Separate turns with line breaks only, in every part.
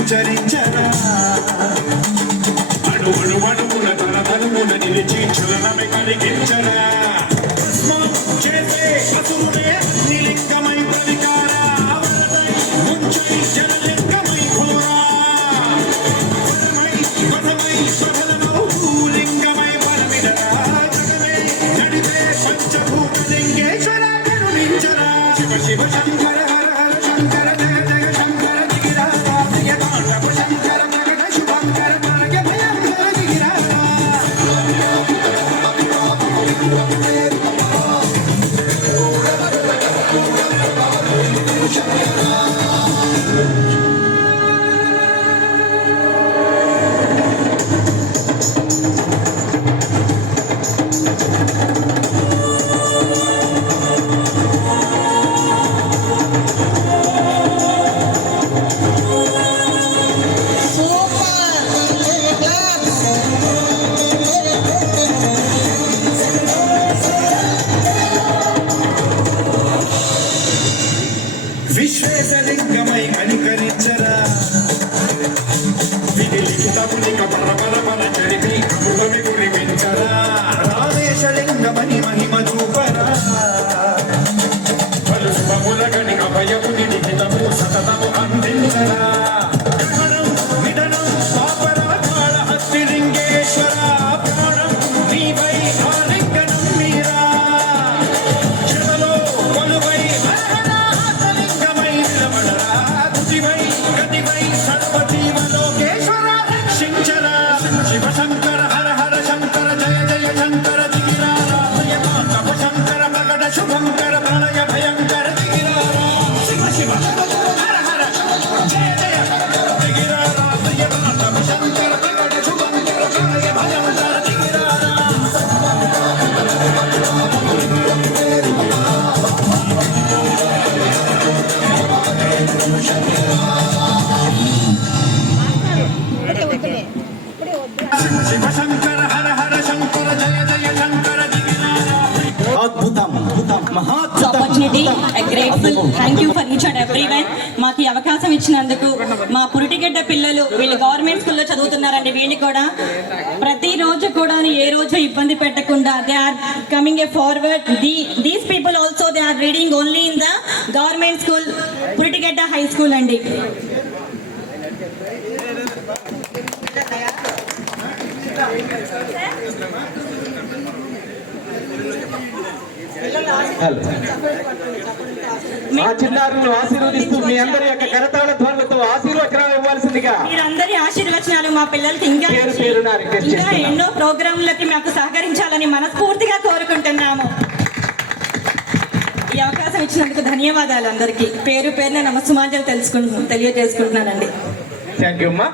ఉచ్చరించనా అడు అడు అడుగున తన తనుగున నిలిచి చలనమే కలిగించనా చేసే పశువునే నిలింగమై ప్రతికార ముంచై జనలింగమై ఘోరా పరమై పదమై శివ శంకర హర హర Shankara
మహాద్భుతం
opportunity grateful thank you for each and every one మాకు ఈ అవకాశం ఇచ్చినందుకు మా పురిటిగడ్డ పిల్లలు వీళ్ళు గవర్నమెంట్ స్కూల్లో చదువుతున్నారండి వీళ్ళు కూడా. ప్రతి రోజు కూడా ఏ రోజు ఇబ్బంది పెట్టకుండా they are coming a forward the these people also they are reading only in the government school Puritigadda high school అండి.
హలో ఆ చిన్నారులను ఆశీర్వదిస్తూ మీ అందరి యొక్క కరతాళ ధ్వనులతో ఆశీర్వచనాలు ఇవ్వాల్సిందిగా
మీరందరి ఆశీర్వచనాలు మా పిల్లలకి ఇంకా ఇంకా. ఎన్నో ప్రోగ్రాంలకి మాకు సహకరించాలని మనస్ఫూర్తిగా కోరుకుంటున్నాము. ఈ అవకాశం ఇచ్చినందుకు ధన్యవాదాలు అందరికీ. పేరు పేరున నమస్సుమాంజలు తెలుసుకుంటు తెలియజేసుకుంటున్నానండి.
థ్యాంక్ యూ అమ్మా.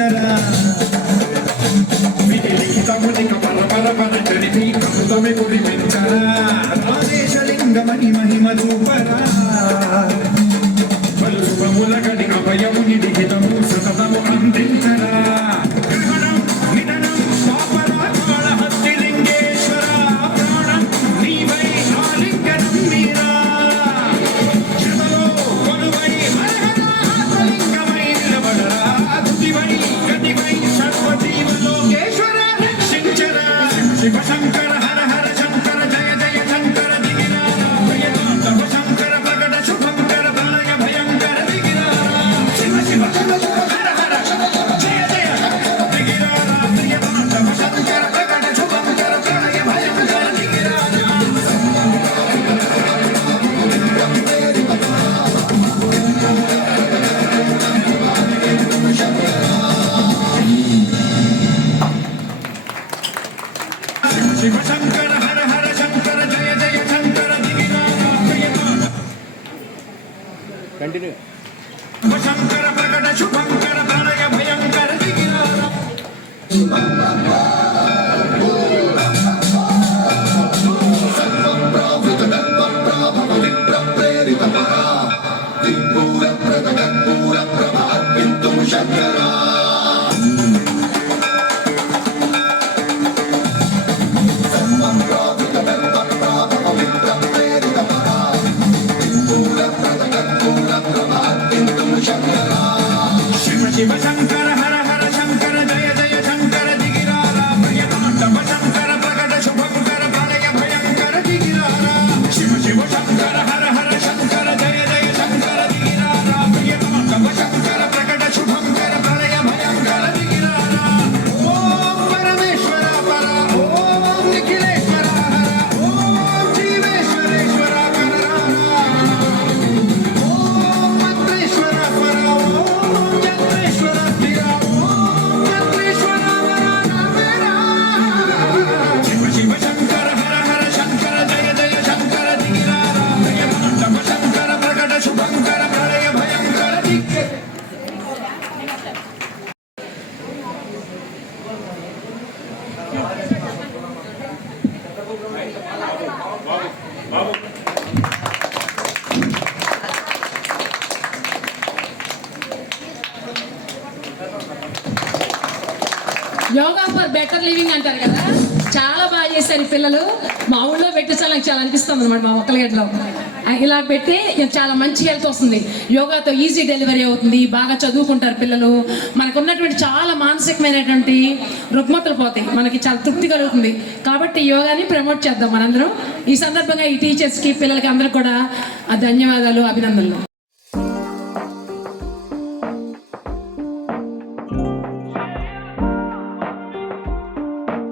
ശരണ సార్ ఈ పిల్లలు. మా ఊళ్ళో పెట్టించాలి నాకు చాలా అనిపిస్తుంది అనమాట మా మొక్కలగడ్డలో ఇలా పెట్టి చాలా మంచి హెల్త్ వస్తుంది. యోగాతో ఈజీ డెలివరీ అవుతుంది బాగా చదువుకుంటారు పిల్లలు. మనకు ఉన్నటువంటి చాలా మానసికమైనటువంటి రుగ్మతలు పోతాయి. మనకి చాలా తృప్తి కలుగుతుంది. కాబట్టి యోగాని ప్రమోట్ చేద్దాం మనందరం. ఈ సందర్భంగా ఈ టీచర్స్కి పిల్లలకి అందరూ కూడా ధన్యవాదాలు అభినందనలు.